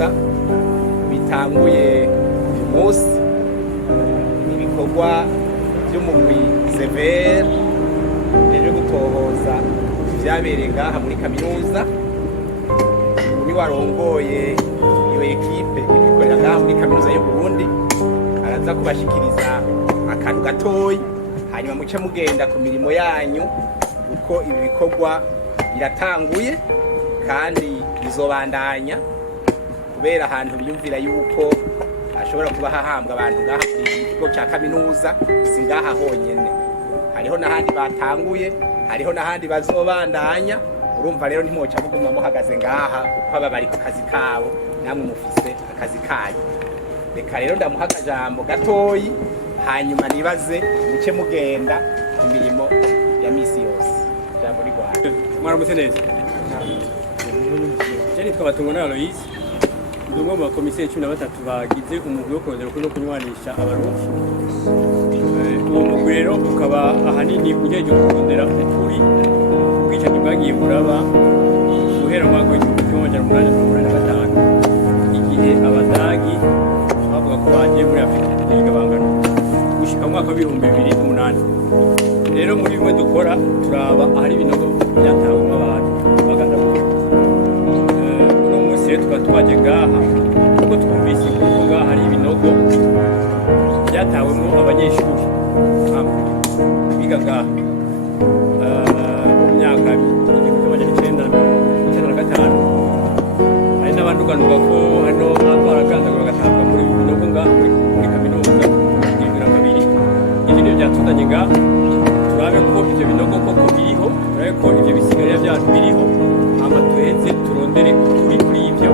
kaminuza bitanguye uyu munsi ibikorwa by'umugwi severe rero gutohoza ivyabereye ngaha muri kaminuza. Ubu ni warongoye iyo ekipe ibikorera ngaha muri kaminuza y'u Burundi, araza kubashikiriza akantu gatoyi, hanyuma muce mugenda ku mirimo yanyu uko ibi bikorwa biratanguye kandi bizobandanya, kubera ahantu biyumvira yuko hashobora kuba hahambwa abantu ngaha ku kigo ca kaminuza. Si ngaha honyene, hariho n'ahandi batanguye, hariho n'ahandi bazobandanya. Urumva rero ntimwoca muguma muhagaze ngaha kuko aba bari ku kazi kabo, namwe mufise akazi kanyu. Reka rero ndamuha akajambo gatoyi, hanyuma nibaze muce mugenda ku mirimo ya misi yose. Jambo ni Rwanda. Mwaramutse neza. Jeni twabatungo na Aloise, ndi umwe mu bakomiseri 13 bagize umugwi wo kurondera no kunywanisha abarundi. Uwo mugwi rero ukaba ahanini ujeje kurondera ukuri ubwicanyi bwagiye buraba guhera mu mwaka w'1985 igihe abadagi bavuga ko bagiye muri Afurika y'igabangano gushika mu mwaka w'2008. Rero muri bimwe dukora turaba ahari ibinogo byatawemo abantu bagandagura. Uno munsi rero tukaba twaje ngaha kuko twumvise ko ngaha hari ibinogo byatawemo abanyeshuri biga ngaha mu myaka y'1995. Hari n'abanduganuka ko hano baragandagura bagatabwa muri binogo ngaha muri kaminuza y'ibira kabiri. Ivyo nivyo byatuzanye ngaha turabe ko ivyo binogo koko biriho, turabe ko ivyo bisigarira vyacu biriho, hama tuheze turondere ukuri kuri ivyo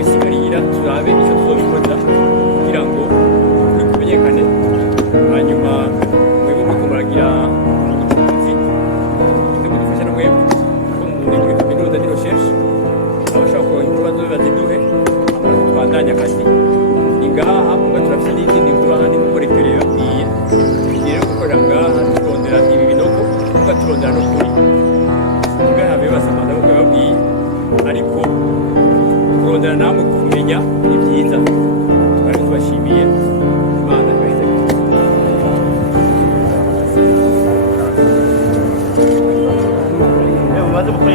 bisigarira, turabe ico tuzobikoza kugira ngo ukuri kumenyekane. Hanyuma mwebwe muriko muragira ubucuruzi mudufasha na mwebwe ko muri kaminuza ni recherche, abashaka kuronka ibibazo baziduhe hama tubandanye akazi. Ni ngaha mubwo turafise n'izindi nkuru ahandi nkuko rekere yabwiye tugiye gukorera ngaha turondera ibi binogo kuko turondera n'ukuri ngaha bibasamaza kuko yabwiye, ariko kurondera namwe kumenya ni byiza. Twari tubashimiye, Imana ibaheze. Mumaze gukora